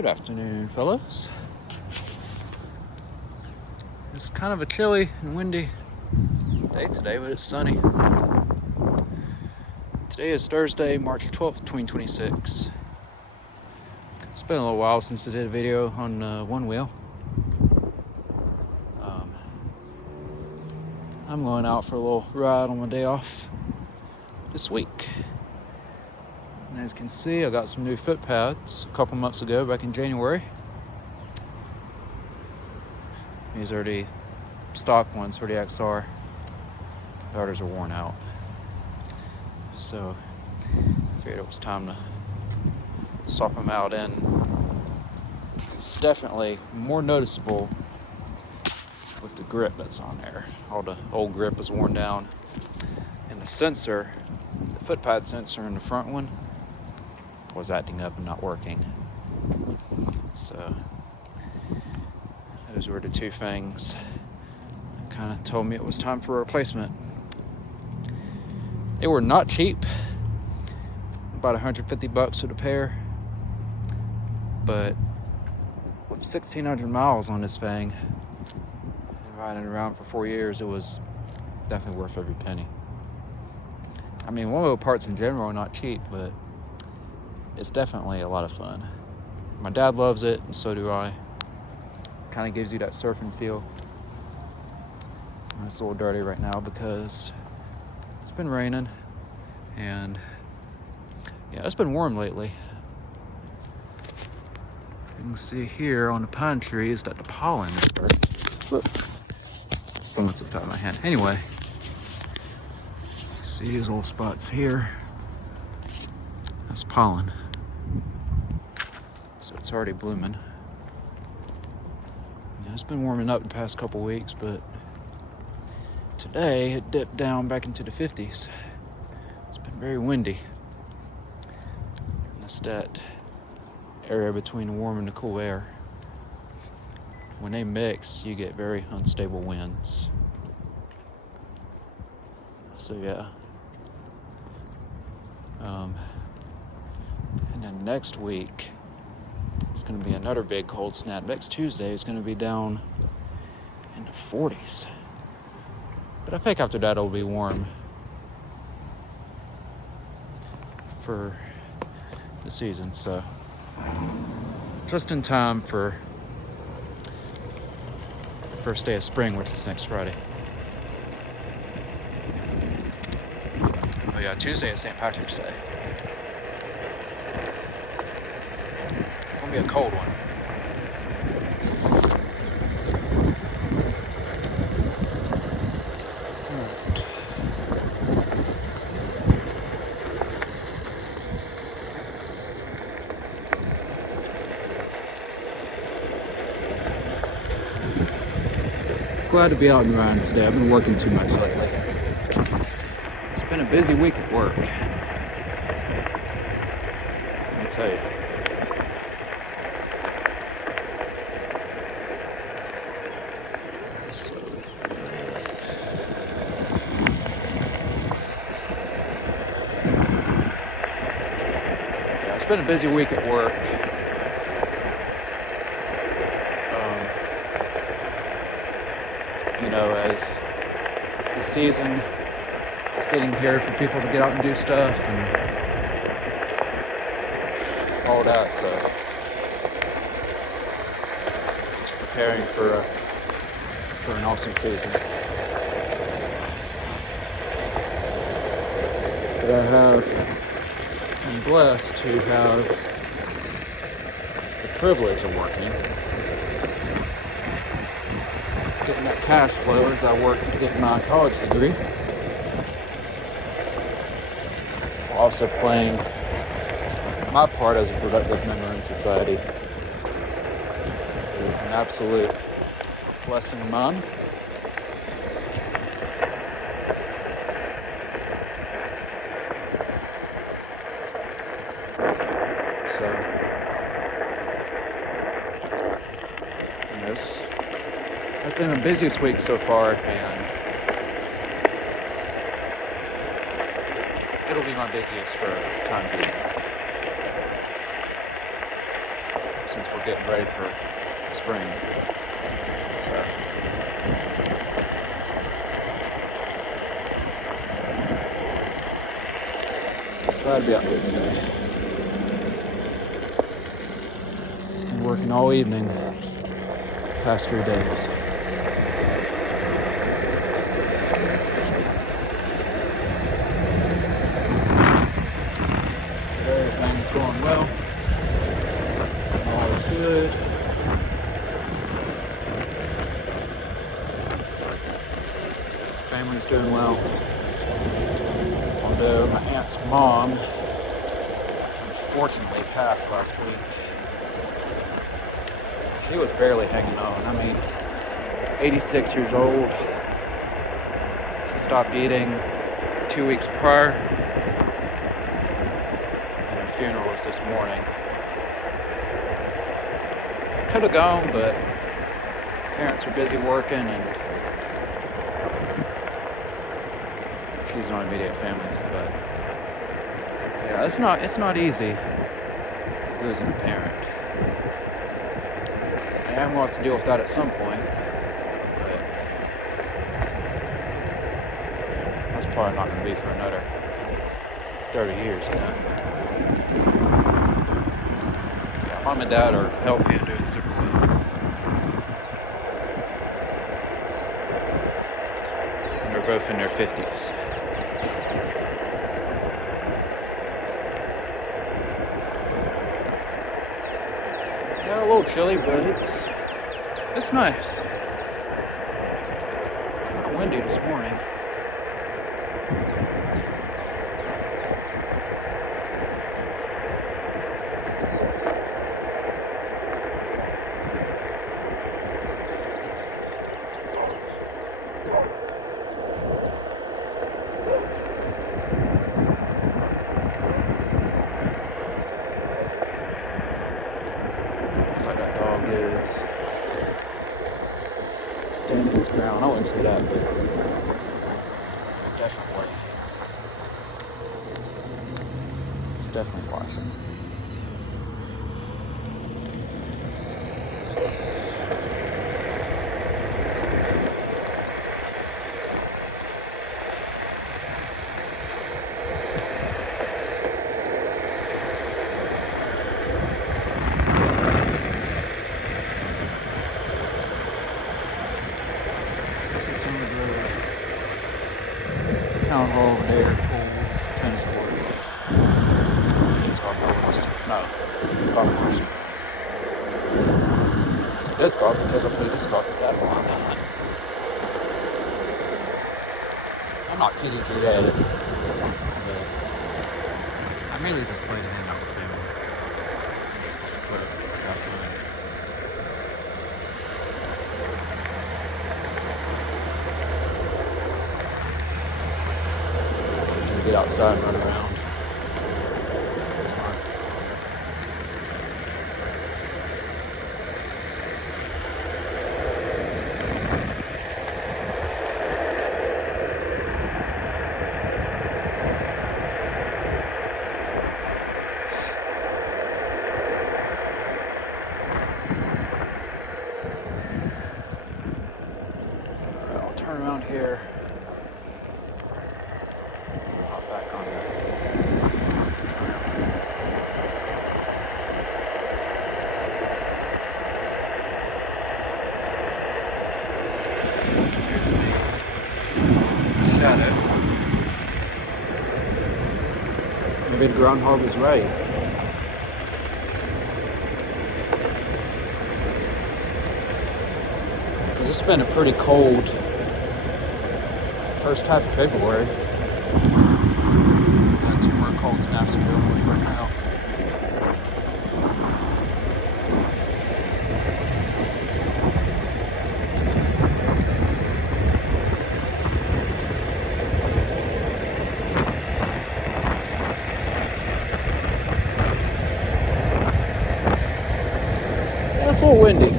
Good afternoon, fellows. It's kind of a chilly and windy day today, but it's sunny. Today is Thursday, March 12th, 2026. It's been a little while since I did a video on Onewheel. I'm going out for a little ride on my day off this week. And as you can see, I got some new Footpads a couple months ago, back in January. These are the stock ones for the XR. The others are worn out. So I figured it was time to swap them out, and it's definitely more noticeable with the grip that's on there. All the old grip is worn down, and the sensor, the footpad sensor in the front one, was acting up and not working. So those were the two things that kind of told me it was time for a replacement. They were not cheap, about $150 for the pair, but with 1,600 miles on this thing, and riding around for 4 years, it was definitely worth every penny. I mean, Onewheel parts in general are not cheap, but it's definitely a lot of fun. My dad loves it, and so do I. Kind of gives you that surfing feel. And it's a little dirty right now because it's been raining, and yeah, it's been warm lately. You can see here on the pine trees that the pollen is starting. Look, someone slipped out of my hand. Anyway, see these little spots here? That's pollen. So it's already blooming. Yeah, it's been warming up the past couple weeks, but today it dipped down back into the 50s. It's been very windy. And it's that area between the warm and the cool air. When they mix, you get very unstable winds. So yeah. And then next week, it's going to be another big cold snap. Next Tuesday, it's going to be down in the 40s. But I think after that, it'll be warm for the season. So just in time for the first day of spring, which is next Friday. Oh yeah, Tuesday is St. Patrick's Day. Be a cold one. Glad to be out and around today. I've been working too much lately. It's been a busy week at work. Let me tell you. It's been a busy week at work. As the season is getting here for people to get out and do stuff and all that, so preparing for an awesome season. But I'm blessed to have the privilege of working, getting that cash flow as I work to get my college degree, while also playing my part as a productive member in society. It is an absolute blessing of mine. So, it's been the busiest week so far, and it'll be my busiest for the time being. since we're getting ready for spring. So glad to be out here today. Been working all evening, past 3 days. Everything's going well. All is good. Family's doing well. Although my aunt's mom unfortunately passed last week. She was barely hanging on. I mean, 86 years old. She stopped eating 2 weeks prior. And her funeral was this morning. Could have gone, but parents are busy working and she's not immediate family. But yeah, it's not easy losing a parent. I am going to have to deal with that at some point, but that's probably not going to be for another 30 years, you know. Yeah, mom and dad are healthy and doing super well. And they're both in their 50s. Yeah, a little chilly, but it's nice. Kind of windy this morning. Looks like that dog is standing his ground. I wouldn't say that, but it's definitely watching. This is Summergrove. Town hall there, pools, tennis courts, disc golf course. No, golf course. It's a disc golf because I play disc golf with that one. I'm not kidding today. I mainly just play to hang out with family. Just play, have fun. Get outside and run around. It's fun. Alright, I'll turn around here. Back on the trail. Here's the shadow. Maybe the groundhog was right. Because it's been a pretty cold first half of February. Got 2 more cold snaps to deal with right now. Yeah, it's a little windy.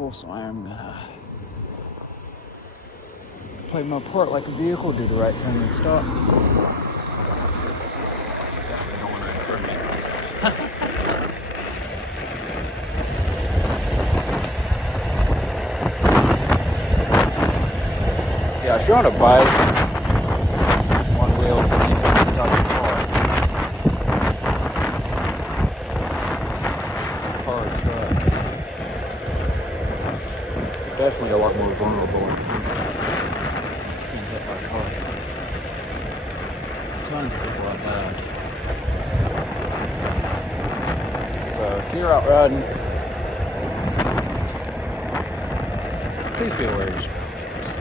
vehicle, so I am gonna play my part like a vehicle, do the right thing and stop. Definitely don't want to incriminate myself. Yeah, if you're on a bike, one wheel anything inside your car or truck, you're definitely a lot more vulnerable when it comes to being hit by a car. Tons of people have died. So if you're out riding, please be aware of your surroundings.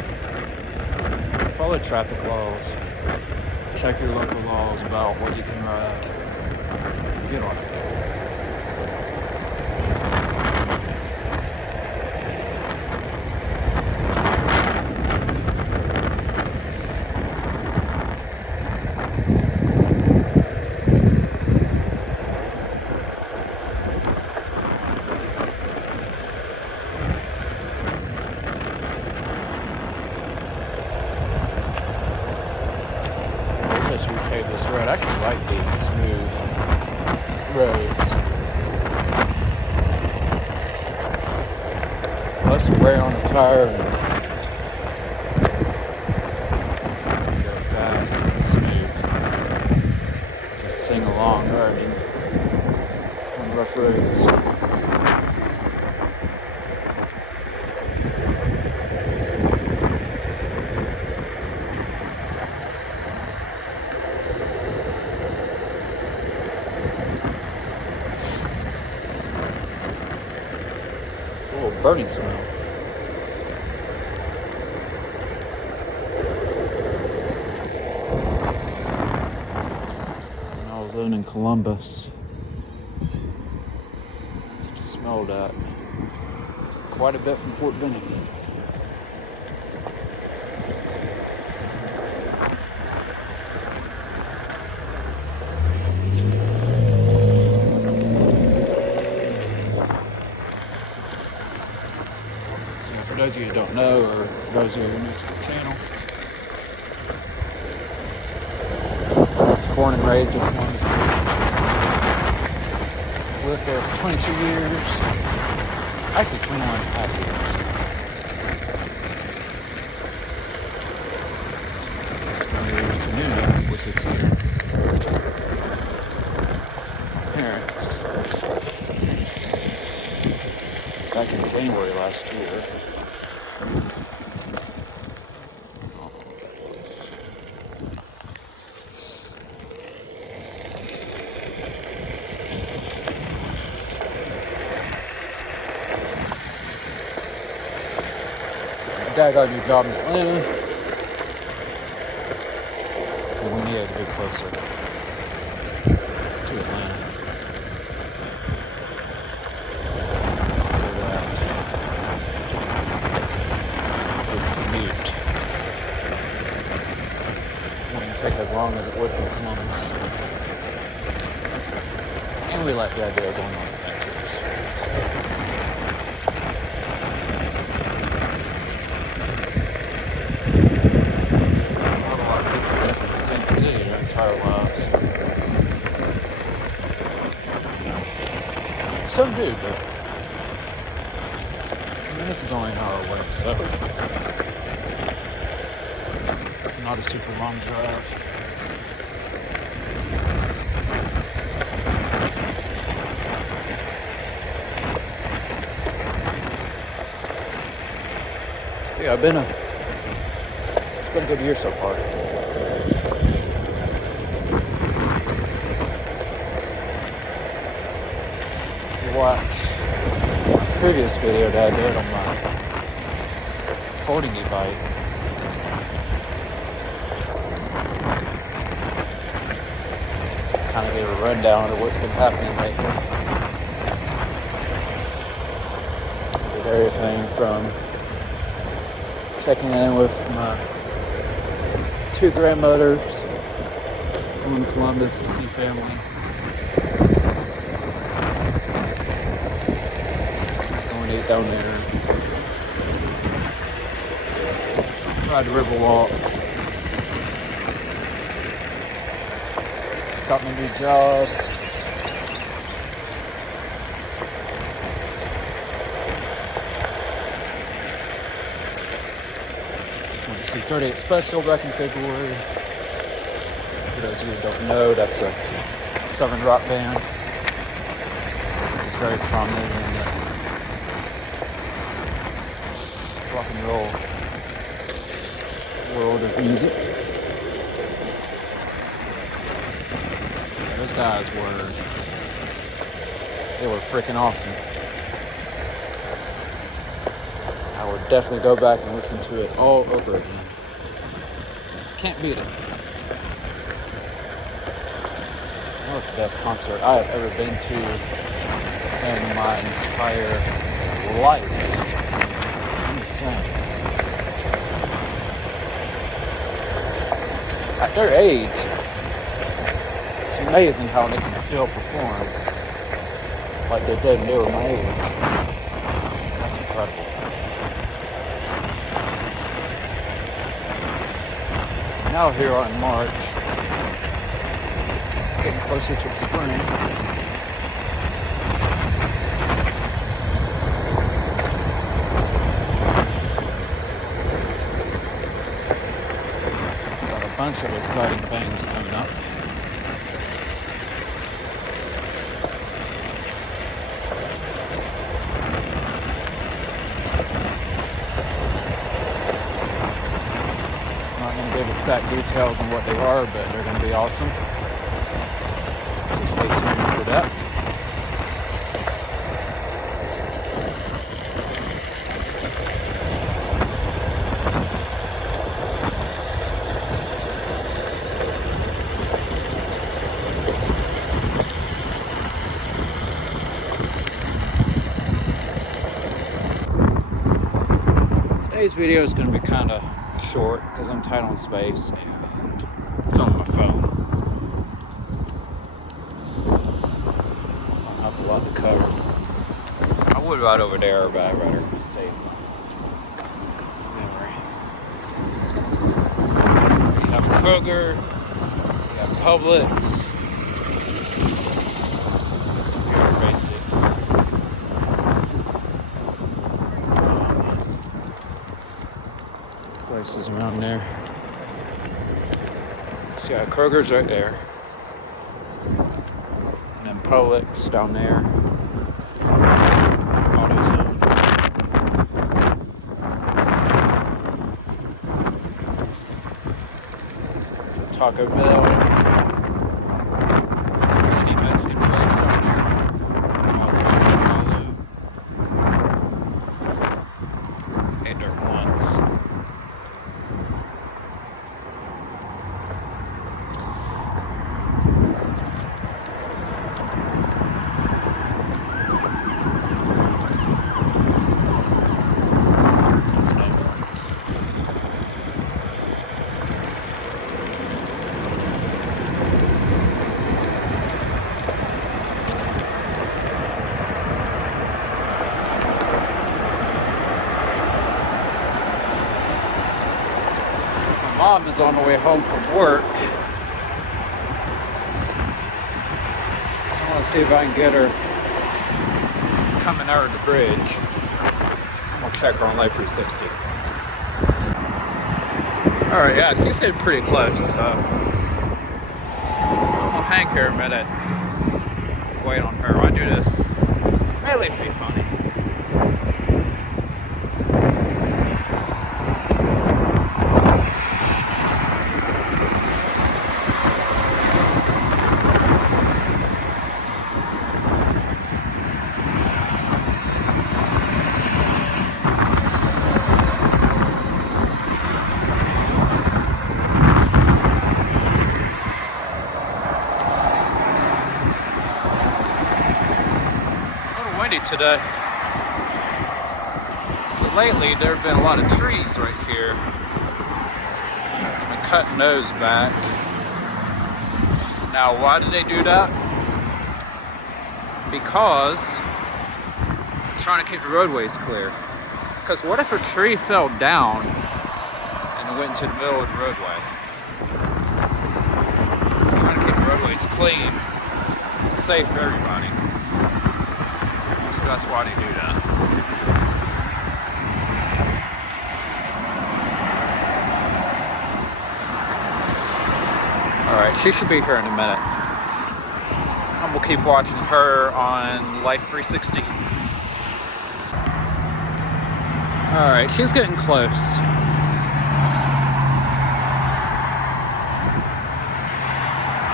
Follow traffic laws. Check your local laws about what you can ride. Get on it. Repave this road. I actually like these smooth roads. Less wear on the tire and go fast and smooth. Just sing along riding on rough roads. It's a little burning smell. When I was living in Columbus, I used to smell that quite a bit from Fort Benning. So for those of you who don't know, or those of you who are new to the channel, I was born and raised in Columbus. Lived there for 22 years. Actually 21 and a half years. Moved to Newnan, which is here. Parents. Back in January last year. Dad got a new job in Atlanta, and we needed to be closer to Atlanta so that his commute wouldn't take as long as it would from Columbus. And we like the idea of going on adventures. Same city their entire lives. Some do, but I mean, this is only an hour away, so not a super long drive. So yeah, it's been a good year so far. Watch the previous video that I did on my folding e-bike. Kind of gave a rundown of what's been happening lately. Did everything from checking in with my two grandmothers, going to Columbus to see family. neat down there. Ride the river walk. Got my new job. Went to see 38 Special back in February. For those of you who don't know, that's a Southern rock band. It's very prominent in the rock and roll world of music. Those guys they were freaking awesome. I would definitely go back and listen to it all over again. Can't beat it. That was the best concert I have ever been to in my entire life. I'm just saying. At their age, it's amazing how they can still perform like they did when they were my age. That's incredible. Now here in March, getting closer to the spring. Got a bunch of exciting things coming up. I'm not going to give exact details on what they are, but they're going to be awesome. So stay tuned for that. Today's video is going to be kind of short because I'm tight on space and filming my phone. I don't have a lot to cover. I would ride over there, but I'd rather save memory. We have Kroger, we have Publix. It's very basic. Places around there. So yeah, Kroger's right there. And then Publix down there. AutoZone. Taco Bell. Any Mexican place down there. Called Summergrove. Ate there once. Mom is on the way home from work, so I want to see if I can get her coming over the bridge. I'm gonna check her on Life 360. All right, yeah, she's getting pretty close. So I'll hang here a minute, wait on her. I do this mainly to be funny. Today. So lately there have been a lot of trees right here. I'm cutting those back. Now why did they do that? Because trying to keep the roadways clear. Because what if a tree fell down and it went into the middle of the roadway? Trying to keep the roadways clean, safe for everybody. So that's why they do that. Alright, she should be here in a minute. And we'll keep watching her on Life 360. Alright, she's getting close.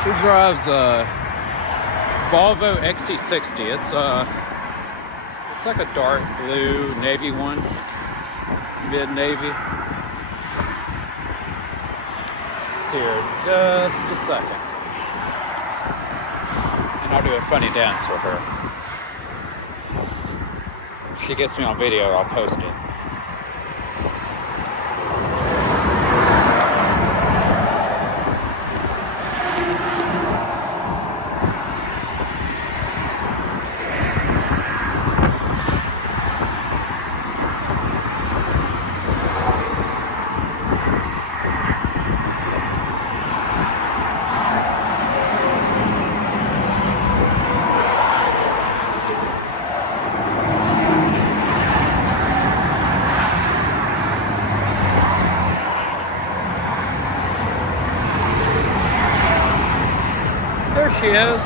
She drives a Volvo XC60. It's like a dark blue navy one, mid-navy. See her in just a second. And I'll do a funny dance with her. If she gets me on video, I'll post it. There she is.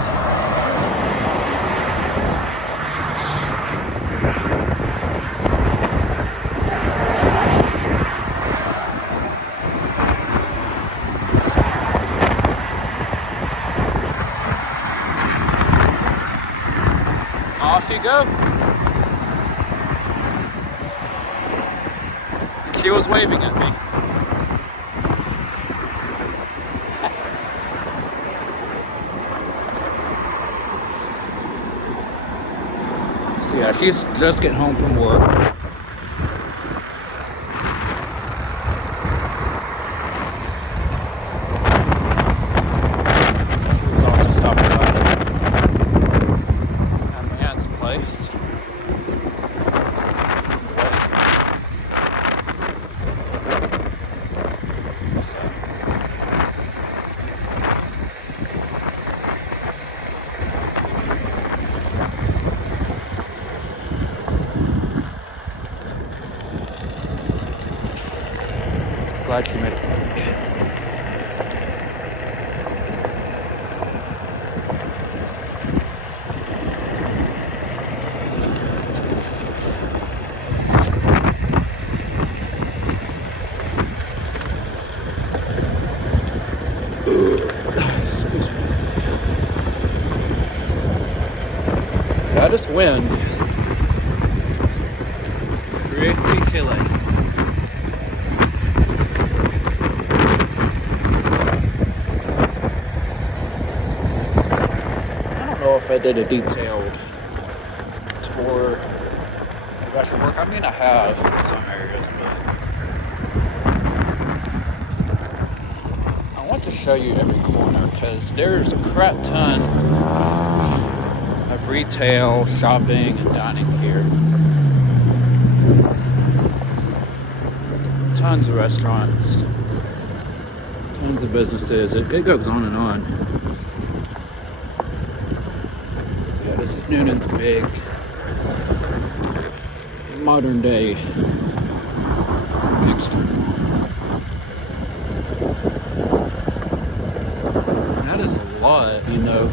Off you go. She was waving at me. So yeah, she's just getting home from work. She was also stopping by at my aunt's place. So. Glad she made it work. Excuse me. Yeah, this wind. Pretty chilly. If I did a detailed tour of Russian work. I mean, I have in some areas, but I want to show you every corner because there's a crap ton of retail, shopping, and dining here. Tons of restaurants, tons of businesses. It goes on and on. This is Newnan's big modern day big street. That is a lot, you know,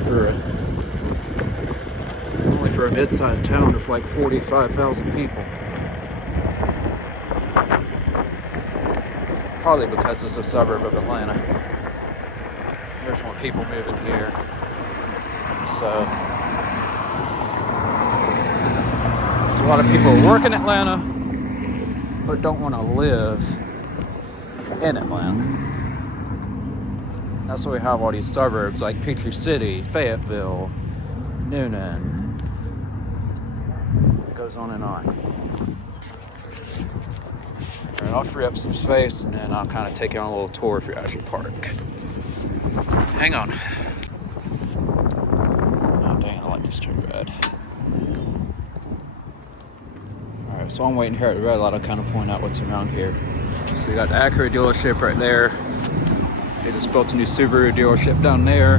only for a mid-sized town of like 45,000 people. Probably because it's a suburb of Atlanta. There's more people moving here. So a lot of people work in Atlanta, but don't want to live in Atlanta. That's why we have all these suburbs like Peachtree City, Fayetteville, Newnan. It goes on and on. All right, I'll free up some space and then I'll kind of take you on a little tour if you're at your park. Hang on. Oh dang, I like this turn red. Alright, so I'm waiting here at the red light. I'll kind of point out what's around here. So you got the Acura dealership right there. They just built a new Subaru dealership down there.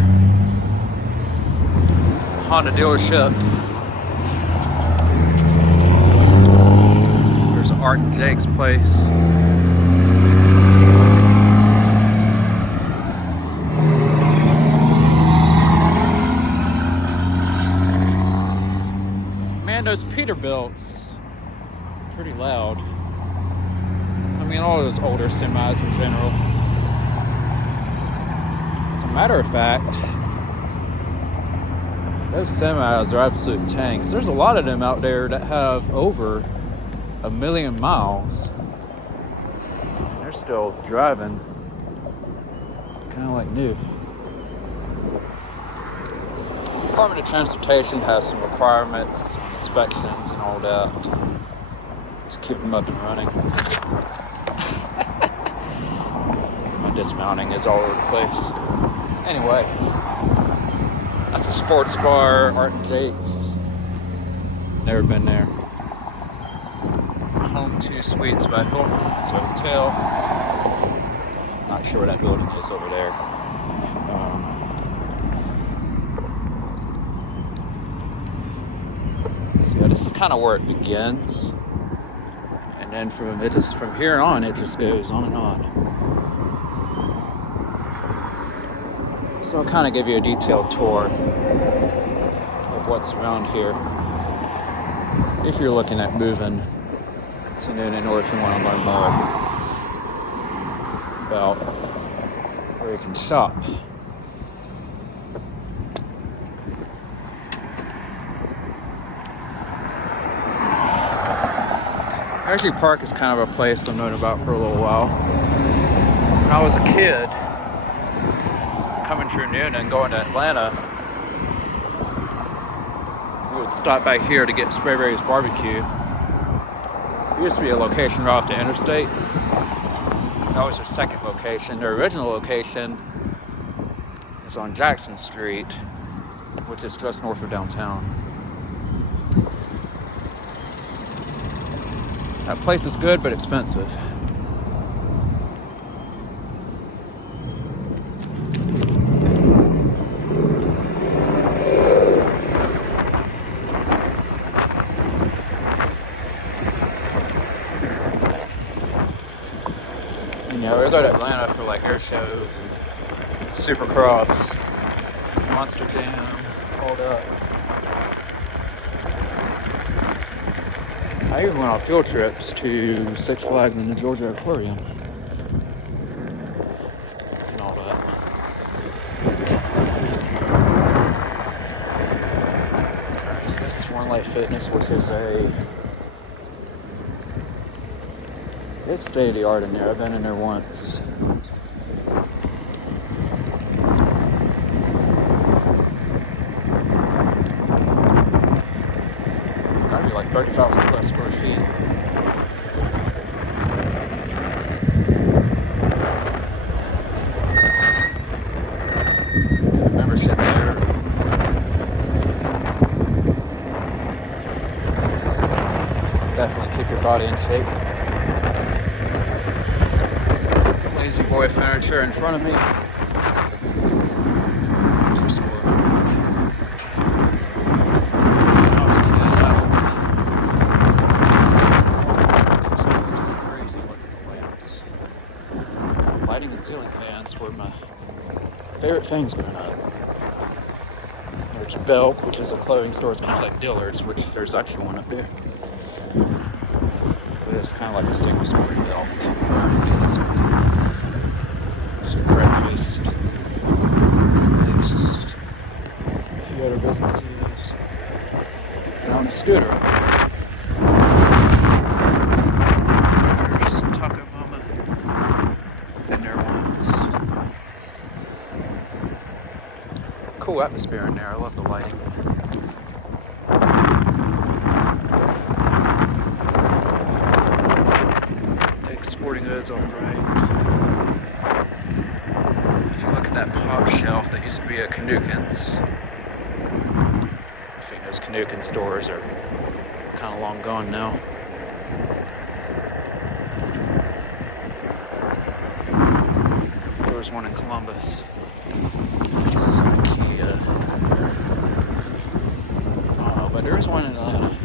Honda dealership. There's Art and Jake's place. Man, those Peterbilts, pretty loud. I mean, all those older semis in general. As a matter of fact, those semis are absolute tanks. There's a lot of them out there that have over 1 million miles. They're still driving, kind of like new. Department of Transportation has some requirements, inspections, and all that to keep them up and running. My dismounting is all over the place. Anyway, that's a sports bar, Art and Jake's. Never been there. Home 2 Suites by Hilton. It's a hotel. Not sure where that building is over there. So yeah, this is kind of where it begins, and then from here on, it just goes on and on. So I'll kind of give you a detailed tour of what's around here. If you're looking at moving to Newnan, or if you want to learn more about where you can shop. Hershey Park is kind of a place I've known about for a little while. When I was a kid, coming through Newnan, going to Atlanta, we would stop by here to get Sprayberry's barbecue. It used to be a location right off the interstate. That was their second location. Their original location is on Jackson Street, which is just north of downtown. That place is good, but expensive. You know, we go to Atlanta for like air shows and Supercross, Monster Jam, all that. I even went on field trips to Six Flags and the Georgia Aquarium and all that. Alright, so this is One Life Fitness, which is it's state of the art in there. I've been in there once. It's gotta be like 30,000 plus square feet. Get a membership there. Definitely keep your body in shape. Lazy Boy furniture in front of me. Here's your store. Lighting and ceiling fans were my favorite things growing up. There's Belk, which is a clothing store. It's kind of like Dillard's, which there's actually one up there. But it's kind of like a single story Belk. Breakfast. There's a few other businesses. Down the scooter. Cool atmosphere in there. I love the lighting. Dick's Sporting Goods on the right. If you look at that pop shelf that used to be a Canucans, I think those Canucans stores are kind of long gone now. There's one in Columbus. This is IKEA. Oh, but there is one in Atlanta.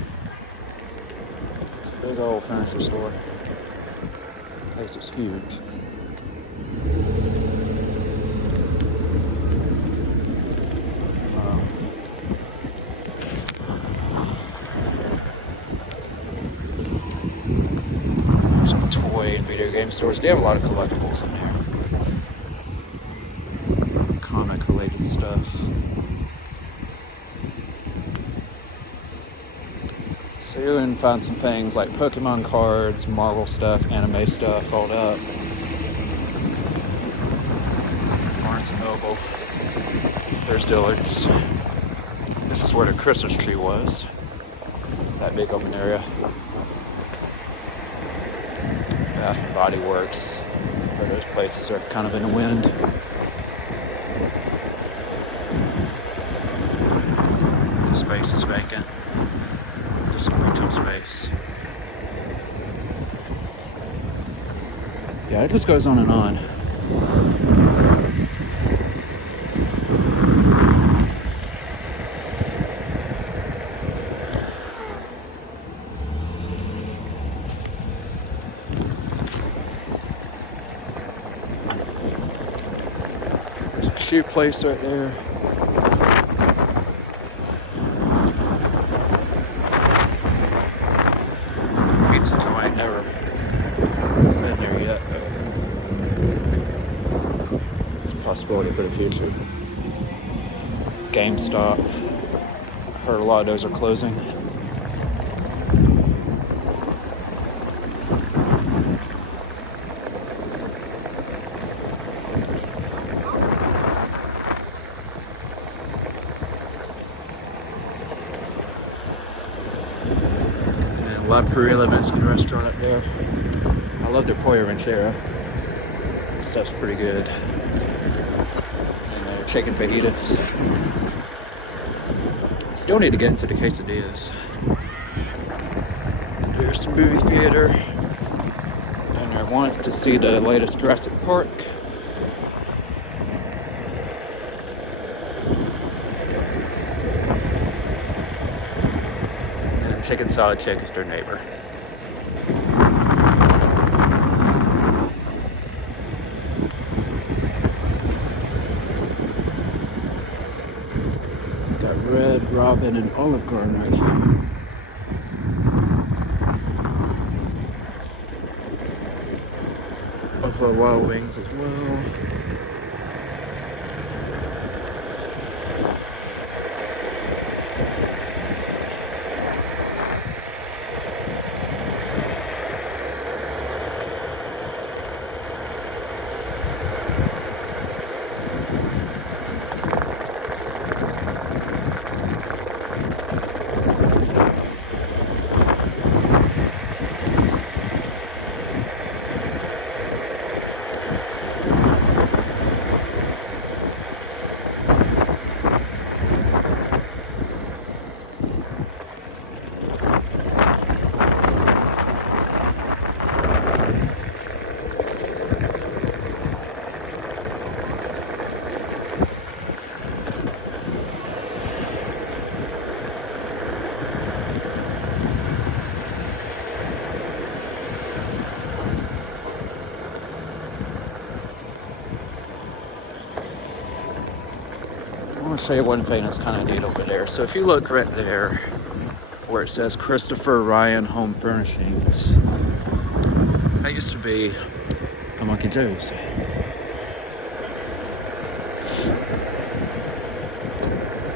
It's a big old furniture store. The place is huge. Some toy and video game stores. They have a lot of collectibles in there. Comic related stuff. So you can find some things like Pokemon cards, Marvel stuff, anime stuff, all up. Barnes & Noble. There's Dillard's. This is where the Christmas tree was. That big open area. Bath and Body Works. Where those places are kind of in the wind. The space is vacant. Just some retail space. Yeah, it just goes on and on. There's a shoe place right there. Pizza joint, never been there yet, but it's a possibility for the future. GameStop. Heard a lot of those are closing. La Perilla Mexican restaurant up there. I love their pollo ranchero. Stuff's pretty good. And their chicken fajitas. Still need to get into the quesadillas. There's the movie theater. Been there once to see the latest Jurassic Park. Chicken Salad Chick is their neighbor. Got Red Robin and Olive Garden right here. Buffalo Wild Wings as well. I want to show you one thing that's kind of neat over there. So if you look right there where it says Christopher Ryan Home Furnishings, that used to be a Monkey Joe's.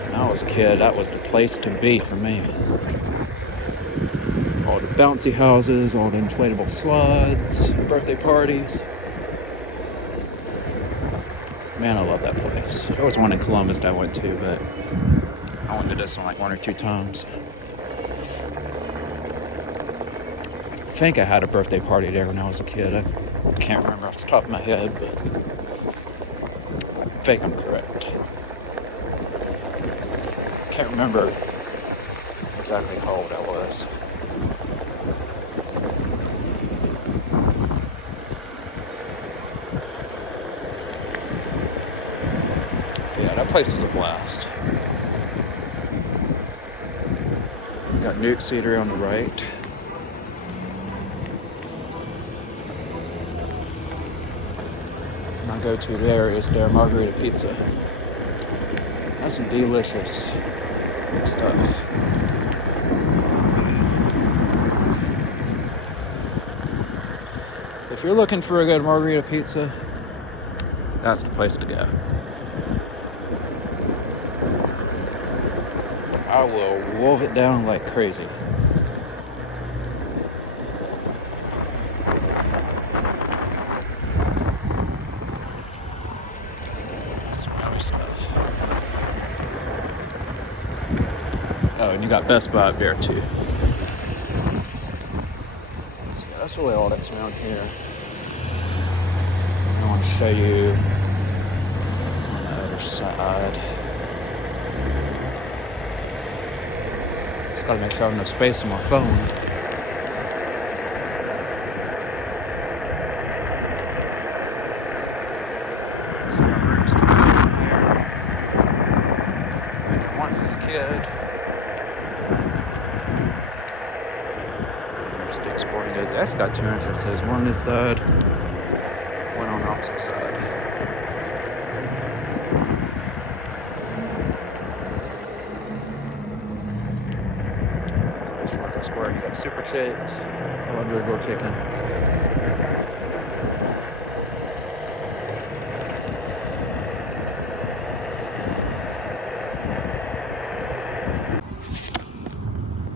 When I was a kid, that was the place to be for me. All the bouncy houses, all the inflatable slides, birthday parties. Man, I love that place. There was one in Columbus that I went to, but I went to this one like 1 or 2 times. I think I had a birthday party there when I was a kid. I can't remember off the top of my head, but I think I'm correct. Can't remember exactly how old I was. that place was a blast. We got Nuke Cedar on the right. My go-to there is their margarita pizza. That's some delicious stuff. If you're looking for a good margarita pizza, that's the place to go. I will wolf it down like crazy. Some other stuff. Oh, and you got Best Buy up there too. So that's really all that's around here. I want to show you on the other side. Just gotta make sure I have enough space on my phone. So I got rooms to go in here. I did once as a kid. There's Dick's Sporting Goods. They actually got two entrances. One on this side, one on the opposite side. Where you got Super Chips, Underwood Chicken.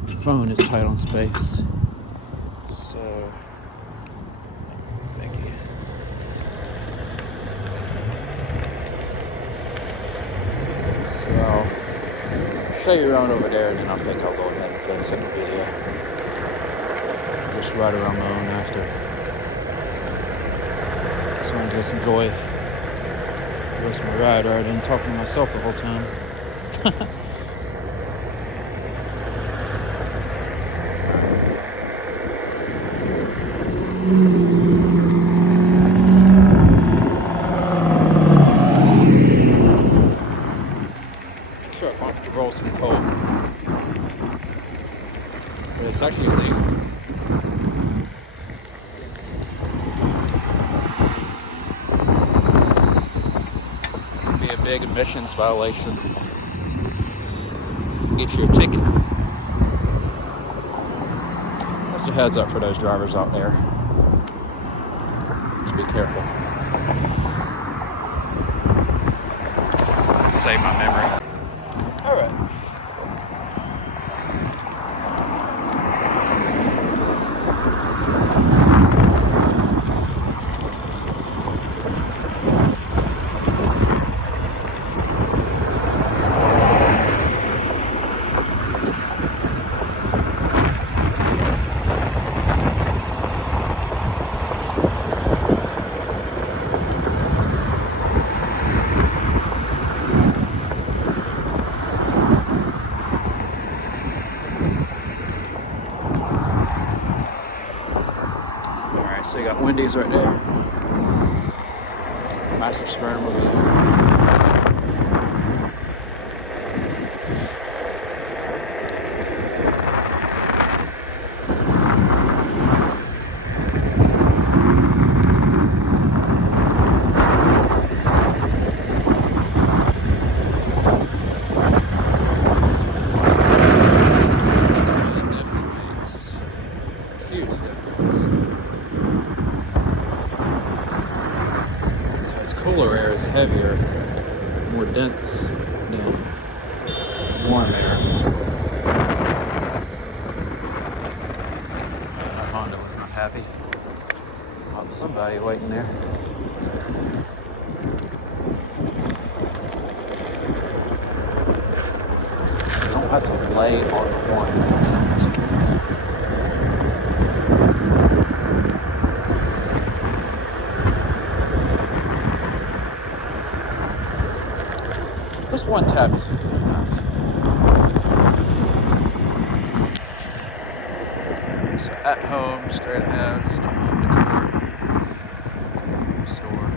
The phone is tight on space, so thank you. So I'll show you around over there, and then I think I'll go ahead and finish up the video. Just ride around my own after. So I just enjoy the rest of my ride rather than talking to myself the whole time. Truck wants to roll some coal. But it's actually illegal. Be a big emissions violation. Get you a ticket. Just a heads up for those drivers out there. Be careful. Save my memory. All right. So you got Wendy's right there. Master Sperm over there. Cooler air is heavier, more dense than warm air. Honda was not happy. Oh, somebody waiting there. You don't have to lay on the horn. Just one tap is usually enough. So at home, straight ahead, it's not home decor. Store.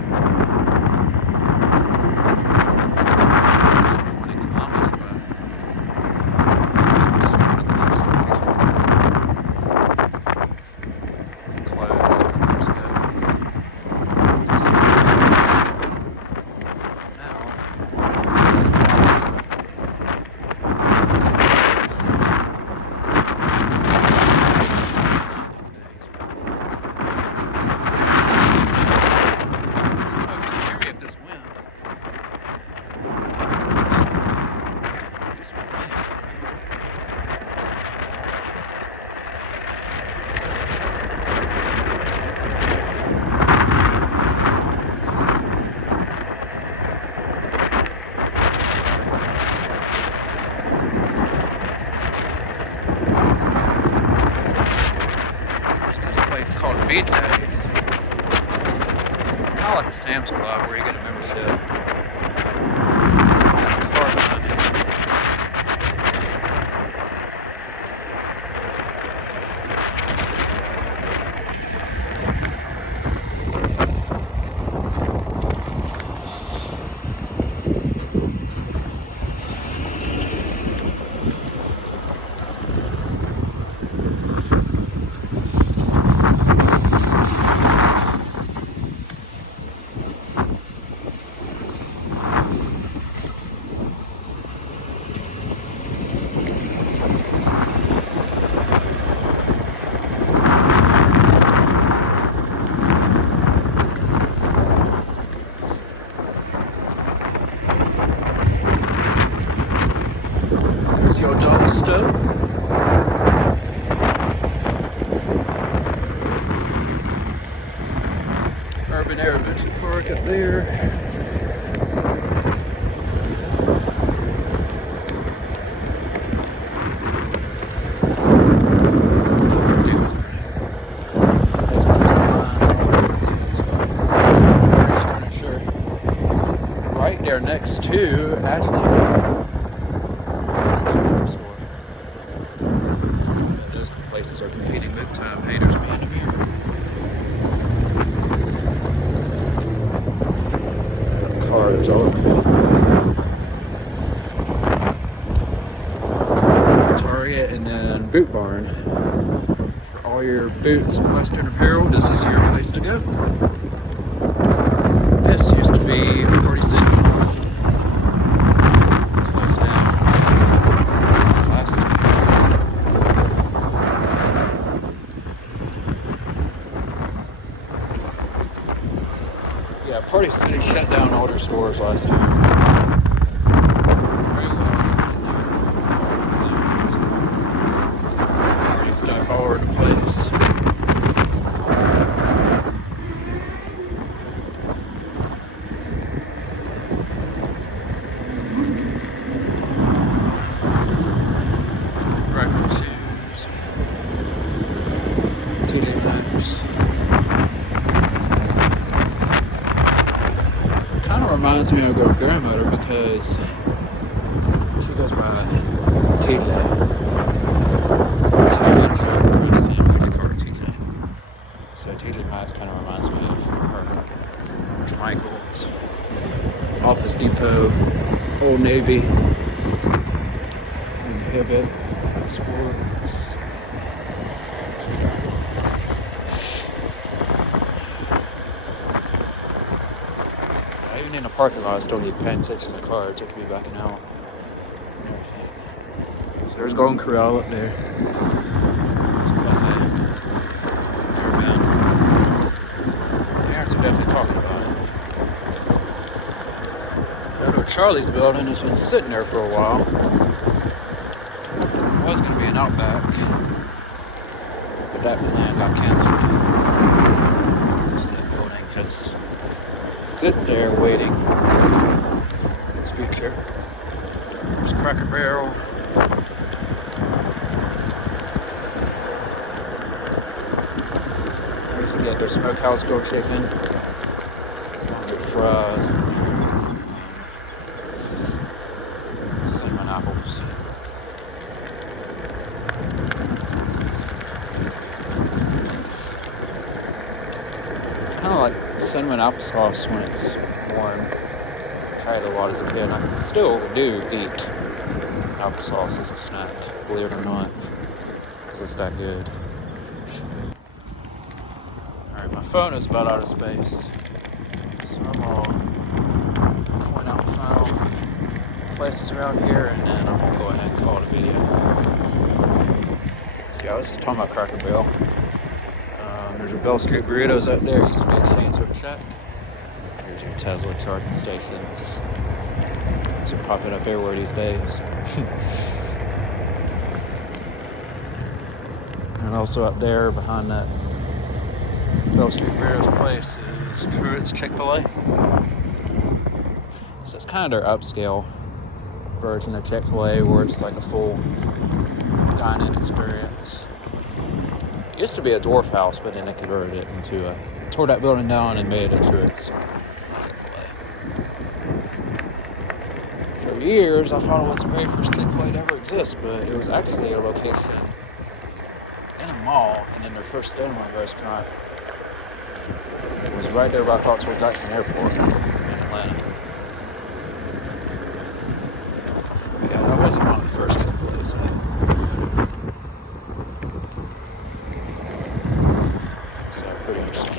BJ's. It's kind of like a Sam's Club where you get a membership. Car behind it. Your dog stove. Urban Air Adventure Park up there. Furniture. Right there next to Ashley. Store. Those places are competing big time. Haters behind me. Cars all Target and then Boot Barn for all your boots and Western apparel. This is your place to go. This used to be Party City. Closed down. Yeah, Party City shut down all their stores last year. Very well. Party stuff all over the place. Record shoes. TJ Maxx. Reminds me of a grandmother because she goes by TJ. TJ. So TJ Maxx kind of reminds me of her. There's Michael's, Office Depot, Old Navy, Hibbett, Sports. Even in a parking lot, I still need paying attention to the car. It took me backing out. So there's Golden Corral up there. There's a buffet. Never been. Parents are definitely talking about it. Go to Charlie's building. It's been sitting there for a while. It was going to be an Outback, but that plan got canceled. So that building just sits there waiting its future. There's Cracker Barrel. You can get their smokehouse grilled chicken, their fries, cinnamon apples. Kind of like cinnamon applesauce when it's warm. I tried it a lot as a kid. I still do eat applesauce as a snack, believe it or not, because it's that good. Alright, my phone is about out of space, so I'll point out the final places around here and then I'm going to go ahead and call it a video. So yeah, this is talking about Cracker Barrel. There's your Bell Street Burritos up there. Used to be a chain service shack. There's your Tesla charging stations. These are popping up everywhere these days. And also up there behind that Bell Street Burritos place is Truett's Chick-fil-A. So it's kind of their upscale version of Chick-fil-A where it's like a full dine-in experience. It used to be a dwarf house, but then they converted it into a, tore that building down and made it into its. For years, I thought it was the very first Chick-fil-A to ever exist, but it was actually a location in a mall, and then their first standalone restaurant was right there by Hartsfield Jackson Airport in Atlanta. But yeah, that wasn't one of the first Chick-fil-A's. So pretty interesting.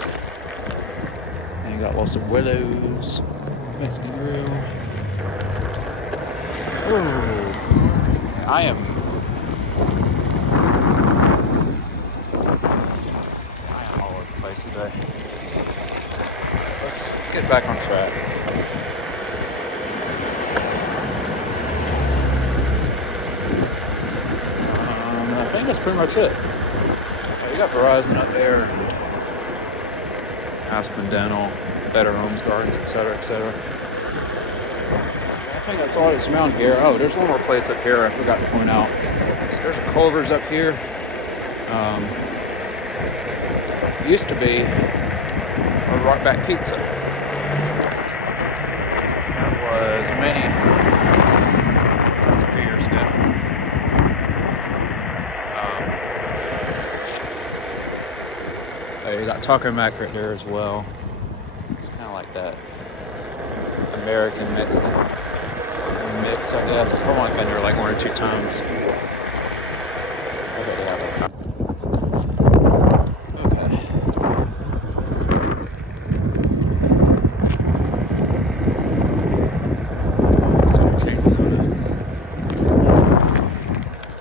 And you got lots of willows, Mexican grill. Oh, I am all over the place today. Let's get back on track. I think that's pretty much it. You got Verizon up there, Aspen Dental, Better Homes Gardens, etc., etc. I think that's all that's around here. Oh, there's one more place up here I forgot to point out. So there's a Culver's up here. It used to be a Rockback Pizza. That was a few years ago. You got Taco Mac right there as well. It's kind of like that American Mexican mix, I guess. I've only been there like 1 or 2 times. Okay. So I'm changing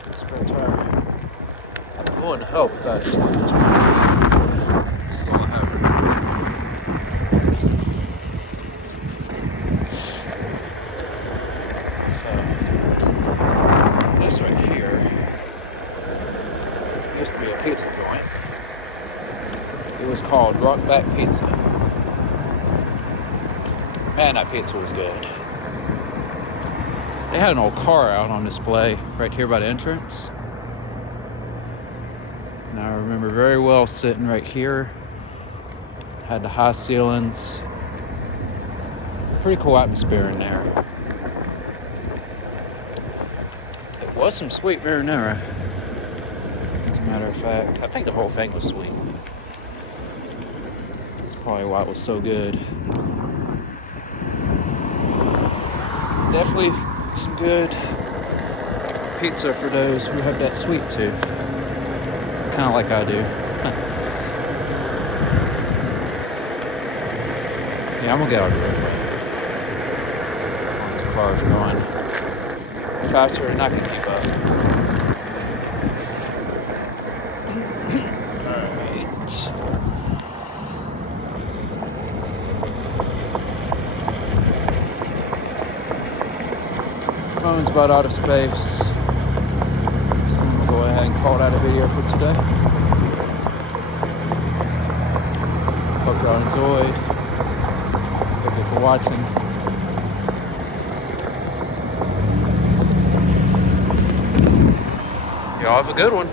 the spare tire. It wouldn't help if that is 20 inch. Still a habit. So, this right here used to be a pizza joint. It was called Rockback Pizza. Man, that pizza was good. They had an old car out on display right here by the entrance. And I remember very well sitting right here. Had the high ceilings. Pretty cool atmosphere in there. It was some sweet marinara, as a matter of fact. I think the whole thing was sweet. That's probably why it was so good. Definitely some good pizza for those who have that sweet tooth. Kind of like I do. Yeah, I'm gonna get out of here. These cars are going faster than I can keep up. Alright. Phone's about out of space. So I'm gonna go ahead and call that a video for today. Hope y'all enjoyed. Thank you for watching. Y'all have a good one.